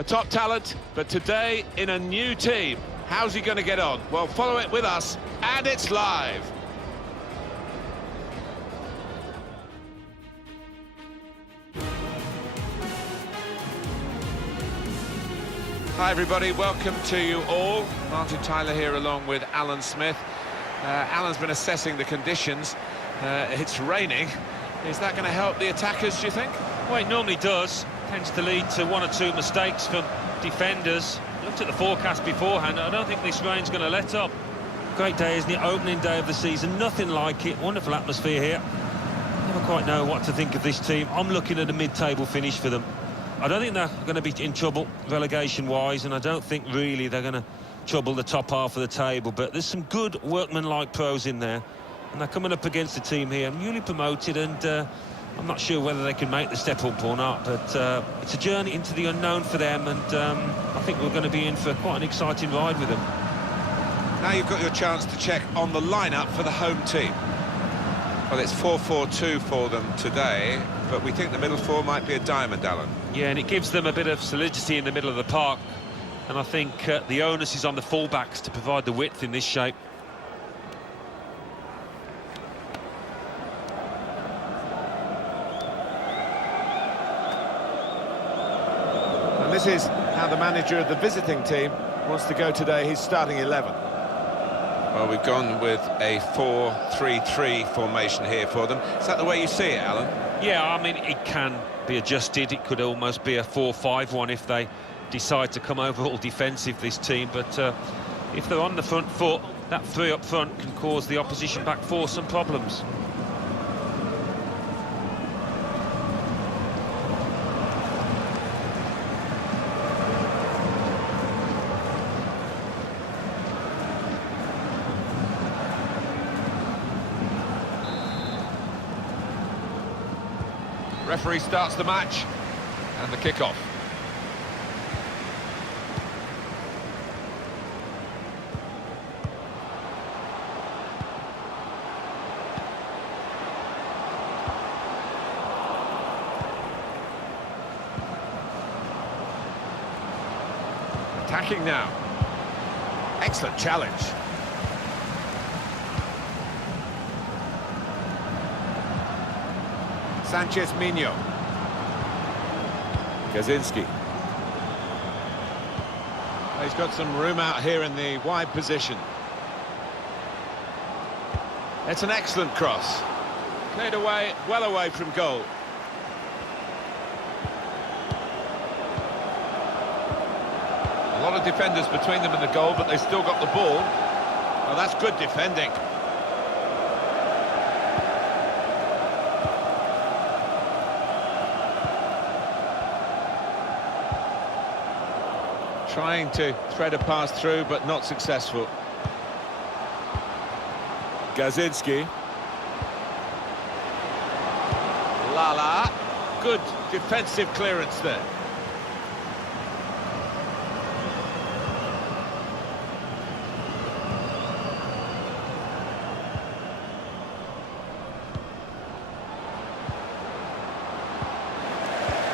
A top talent, but today in a new team. How's he going to get on? Well, follow it with us, and it's live. Hi everybody, welcome to you all. Martin Tyler here along with Alan Smith. Alan's been assessing the conditions. It's raining. Is that going to help the attackers, do you think? Well, it normally does. Tends to lead to one or two mistakes from defenders. Looked at the forecast beforehand. I don't think this rain's going to let up. Great day, isn't it? Opening day of the season. Nothing like it. Wonderful atmosphere here. Never quite know what to think of this team. I'm looking at a mid-table finish for them. I don't think they're going to be in trouble relegation-wise, and I don't think really they're going to trouble the top half of the table. But there's some good workman-like pros in there, and they're coming up against a team here newly promoted, and I'm not sure whether they can make the step up or not. But it's a journey into the unknown for them, and I think we're going to be in for quite an exciting ride with them. Now you've got your chance to check on the lineup for the home team. Well, it's 4-4-2 for them today, but we think the middle four might be a diamond, Alan. Yeah, and it gives them a bit of solidity in the middle of the park, and I think the onus is on the fullbacks to provide the width in this shape. And this is how the manager of the visiting team wants to go today, his starting 11. Well, we've gone with a 4-3-3 formation here for them. Is that the way you see it, Alan? Yeah, I mean, it can be adjusted. It could almost be a 4-5-1 if they decide to come over all defensive, this team. But if they're on the front foot, that three up front can cause the opposition back four some problems. Referee starts the match, and the kick-off. Attacking now. Excellent challenge. Sanchez Minho. Gazinski. He's got some room out here in the wide position. It's an excellent cross. Cleared away, well away from goal. A lot of defenders between them and the goal, but they've still got the ball. Well, that's good defending. Trying to thread a pass through, but not successful. Gazinski. Lala. Good defensive clearance there.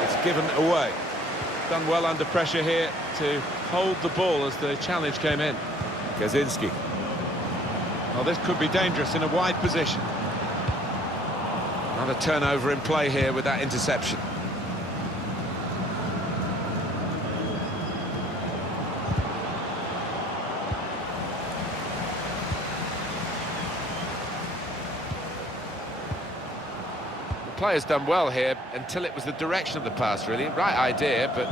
It's given away. Done well under pressure here to hold the ball as the challenge came in. Gazinski. Well, this could be dangerous in a wide position. Another turnover in play here with that interception. The player's done well here until it was the direction of the pass, really. Right idea, but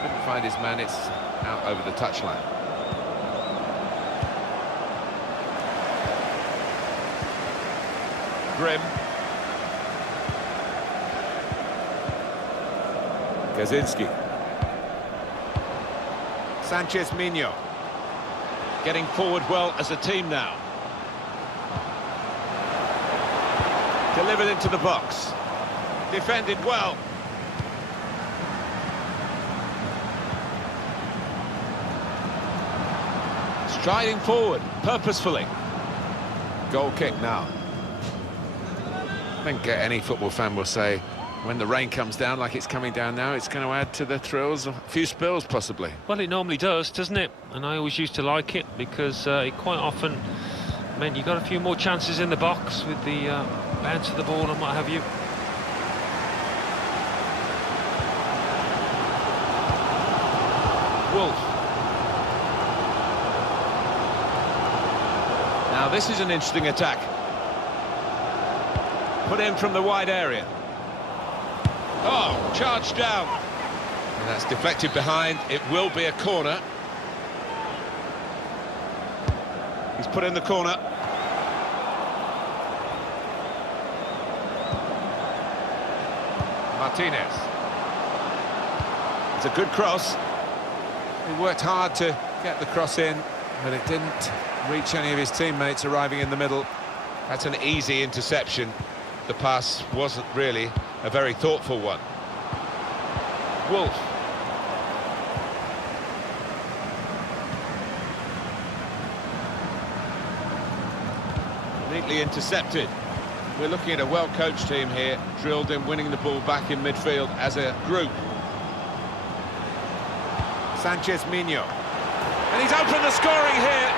couldn't find his man. It's out over the touchline. Grim. Gazinski. Sanchez Minho. Getting forward well as a team now. Delivered into the box. Defended well. Striding forward, purposefully. Goal kick now. I think any football fan will say When the rain comes down like it's coming down now, it's going to add to the thrills, a few spills possibly. Well, it normally does, doesn't it? And I always used to like it because it quite often meant you got a few more chances in the box with the bounce of the ball and what have you. Wolf. Now this is an interesting attack. Put in from the wide area. Oh, charged down. And that's deflected behind. It will be a corner. He's put in the corner. Martinez. It's a good cross. He worked hard to get the cross in, but it didn't reach any of his teammates arriving in the middle. That's an easy interception. The pass wasn't really a very thoughtful one. Wolf. Neatly intercepted. We're looking at a well-coached team here, drilled in winning the ball back in midfield as a group. Sanchez Mino. And he's opened the scoring here.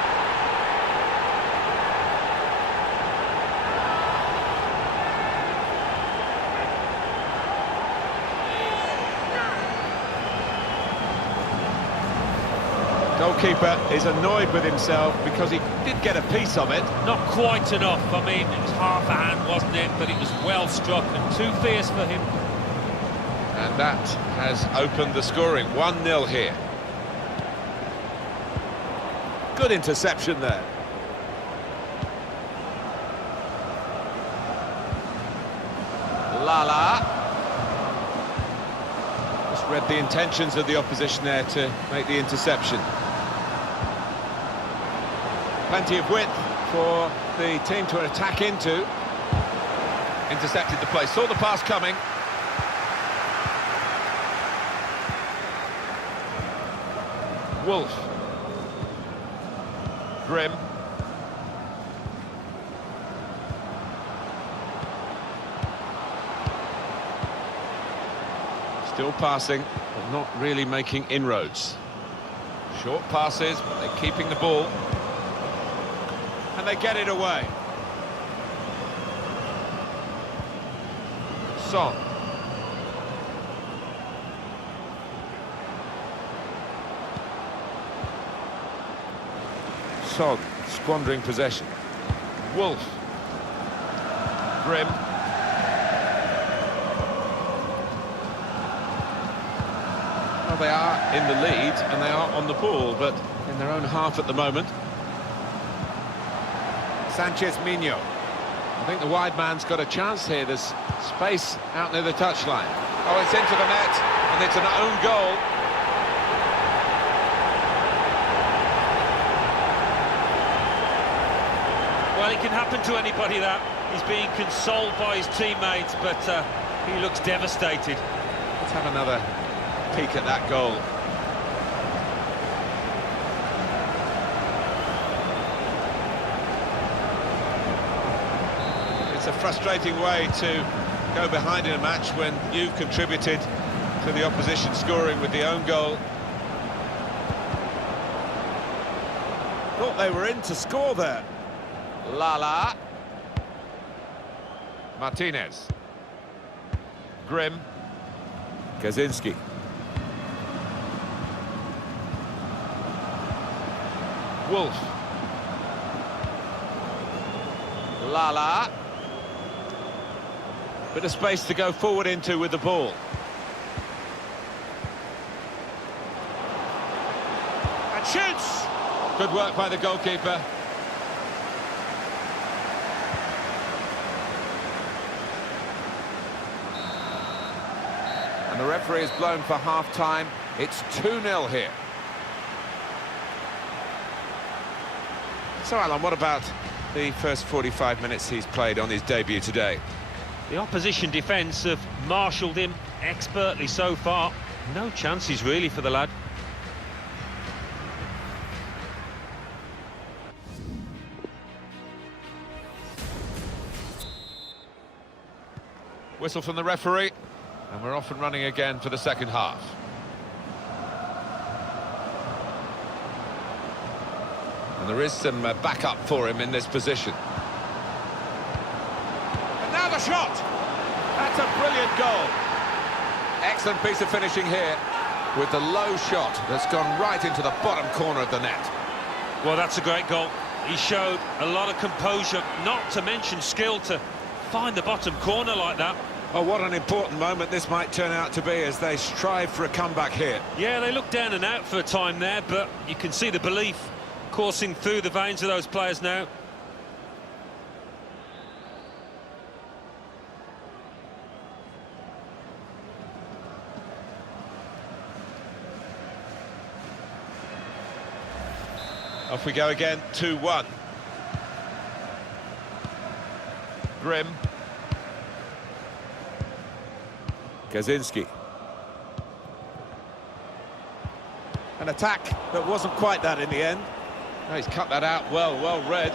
Goalkeeper is annoyed with himself because he did get a piece of it. Not quite enough. I mean, it was half a hand, wasn't it? But it was well struck and too fierce for him. And that has opened the scoring. 1-0 here. Good interception there. Lala. Just read the intentions of the opposition there to make the interception. Plenty of width for the team to attack into. Intercepted the play, saw the pass coming. Wolf. Grim. Still passing, but not really making inroads. Short passes, but they're keeping the ball. And they get it away. Son. Son squandering possession. Wolf. Grim. Well, they are in the lead and they are on the ball, but in their own half at the moment. Sanchez Mino. I think the wide man's got a chance here. There's space out near the touchline. Oh, it's into the net, and it's an own goal. Well, it can happen to anybody, that. He's being consoled by his teammates, but he looks devastated. Let's have another peek at that goal. It's a frustrating way to go behind in a match when you've contributed to the opposition scoring with the own goal. Thought they were in to score there. Lala. Martinez. Grim. Kaczynski. Wolf. Lala. Bit of space to go forward into with the ball. And shoots! Good work by the goalkeeper. And the referee has blown for half-time. It's 2-0 here. So, Alan, what about the first 45 minutes he's played on his debut today? The opposition defence have marshalled him expertly so far. No chances really for the lad. Whistle from the referee. And we're off and running again for the second half. And there is some backup for him in this position. And now the shot! That's a brilliant goal. Excellent piece of finishing here with the low shot that's gone right into the bottom corner of the net. Well, that's a great goal. He showed a lot of composure, not to mention skill, to find the bottom corner like that. Oh, what an important moment this might turn out to be as they strive for a comeback here. Yeah, they look down and out for a time there, but you can see the belief coursing through the veins of those players now. Off we go again, 2-1. Grim. Gazinski. An attack that wasn't quite that in the end. Oh, he's cut that out well read.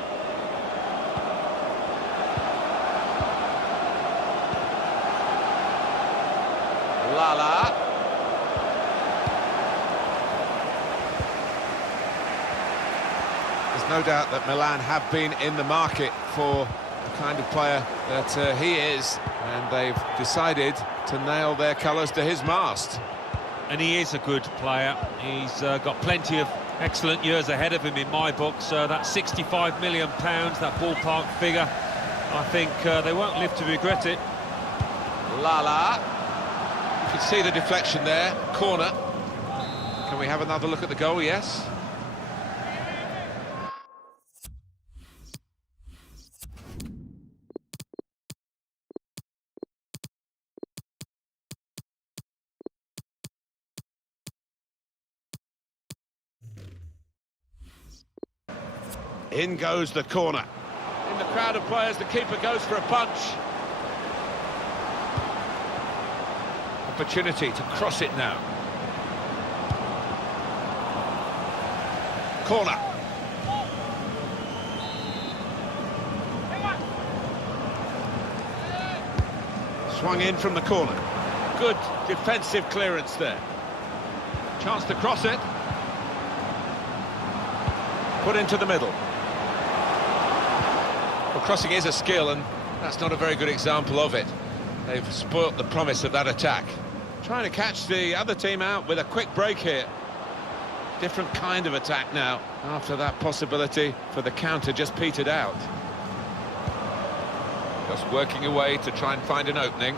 Lala. There's no doubt that Milan have been in the market for the kind of player that he is, and they've decided to nail their colours to his mast. And he is a good player. He's got plenty of excellent years ahead of him in my book, so that £65 million, that ballpark figure, I think they won't live to regret it. Lala. You can see the deflection there, corner. Can we have another look at the goal? Yes. In goes the corner. In the crowd of players, the keeper goes for a punch. Opportunity to cross it now. Corner. Swung in from the corner. Good defensive clearance there. Chance to cross it. Put into the middle. Well, crossing is a skill, and that's not a very good example of it. They've spoilt the promise of that attack. Trying to catch the other team out with a quick break here. Different kind of attack now, after that possibility for the counter just petered out. Just working away to try and find an opening.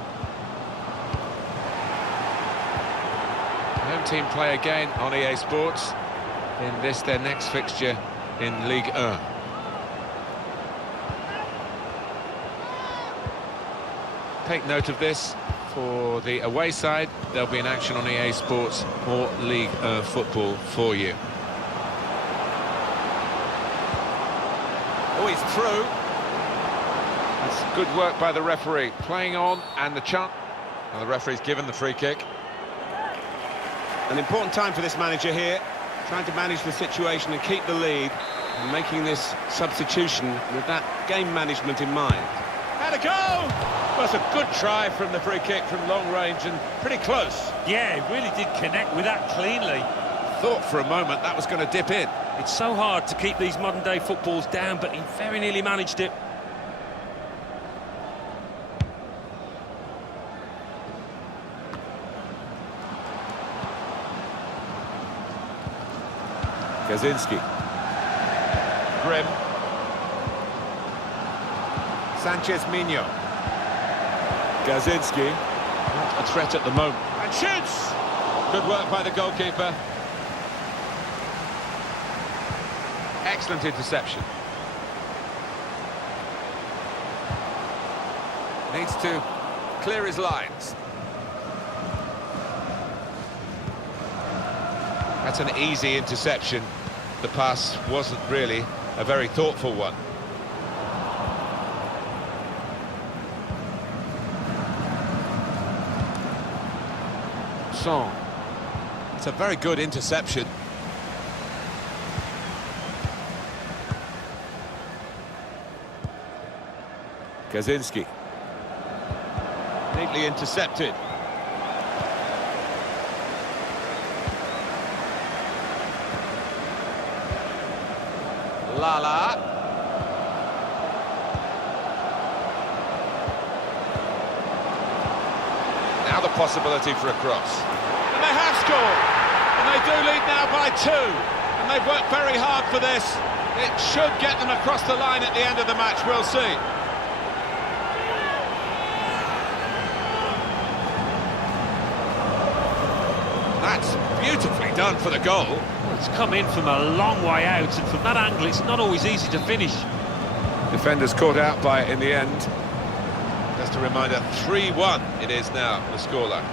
Home team play again on EA Sports in this, their next fixture in Ligue 1. Take note of this. For the away side, there'll be an action on EA Sports or Ligue 1 football for you. Oh, he's through. That's good work by the referee. Playing on, and the chance. And the referee's given the free kick. An important time for this manager here, trying to manage the situation and keep the lead, and making this substitution with that game management in mind. Had a go! That's a good try from the free kick from long range, and pretty close. Yeah, he really did connect with that cleanly. Thought for a moment that was going to dip in. It's so hard to keep these modern-day footballs down, but he very nearly managed it. Gazinski. Grim. Sanchez Mino. Gazinski. Not a threat at the moment. And shoots! Good work by the goalkeeper. Excellent interception. Needs to clear his lines. That's an easy interception. The pass wasn't really a very thoughtful one. Song. It's a very good interception. Gazinski. Neatly intercepted. Lala. Now the possibility for a cross. And they have scored! And they do lead now by 2. And they've worked very hard for this. It should get them across the line at the end of the match, we'll see. That's beautifully done for the goal. It's come in from a long way out, and from that angle it's not always easy to finish. Defenders caught out by it in the end. Just a reminder, 3-1 it is now, the scoreline.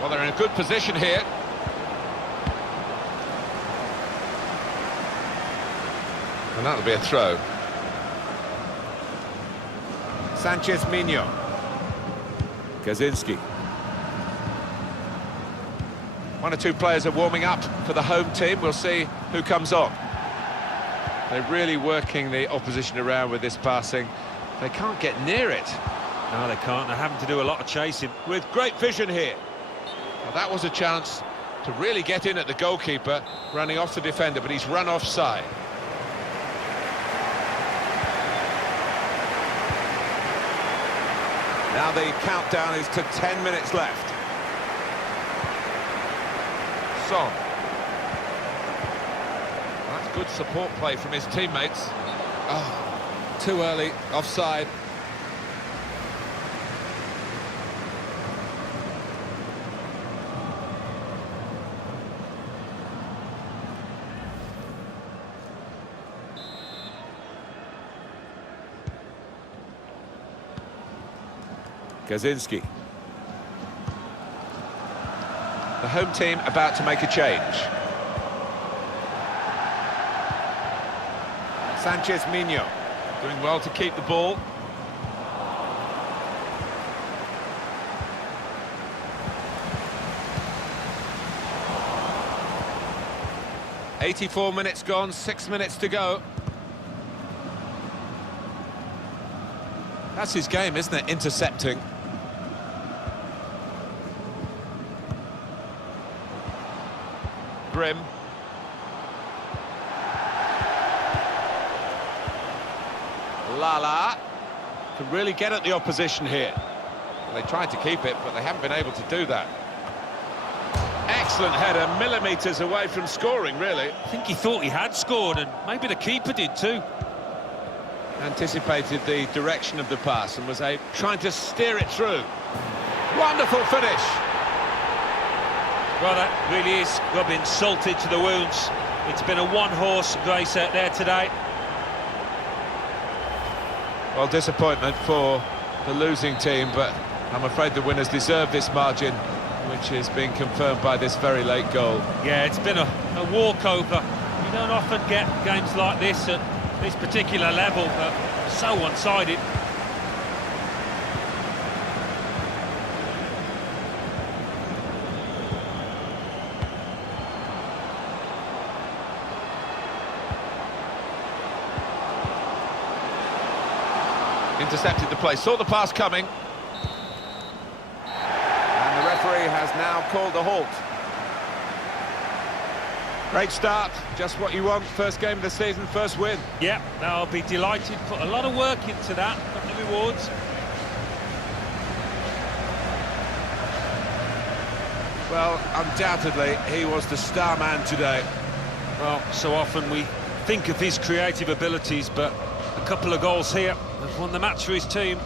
Well, they're in a good position here. And that'll be a throw. Sanchez Mino. Kaczynski. One or two players are warming up for the home team. We'll see who comes on. They're really working the opposition around with this passing. They can't get near it. No, they can't. They're having to do a lot of chasing. With great vision here. Well, that was a chance to really get in at the goalkeeper, running off the defender, but he's run offside. Now the countdown is to 10 minutes left. Son. That's good support play from his teammates. Oh, too early, offside. Kaczynski. The home team about to make a change. Sanchez Mino doing well to keep the ball. "84 minutes gone, 6 minutes to go." That's his game, isn't it? Intercepting. Grim. Lala can really get at the opposition here. Well, they tried to keep it, but they haven't been able to do that. Excellent header, millimetres away from scoring, really. I think he thought he had scored, and maybe the keeper did too. Anticipated the direction of the pass and was trying to steer it through. Wonderful finish. Well, that really is rubbing salt into the wounds. It's been a one-horse race out there today. Well, disappointment for the losing team, but I'm afraid the winners deserve this margin, which is being confirmed by this very late goal. Yeah, it's been a walkover. You don't often get games like this at this particular level, but so one-sided. Intercepted the play, saw the pass coming. And the referee has now called a halt. Great start, just what you want. First game of the season, first win. Yeah, I'll be delighted. Put a lot of work into that, got the rewards. Well, undoubtedly, he was the star man today. Well, so often we think of his creative abilities, but a couple of goals here have won the match for his team.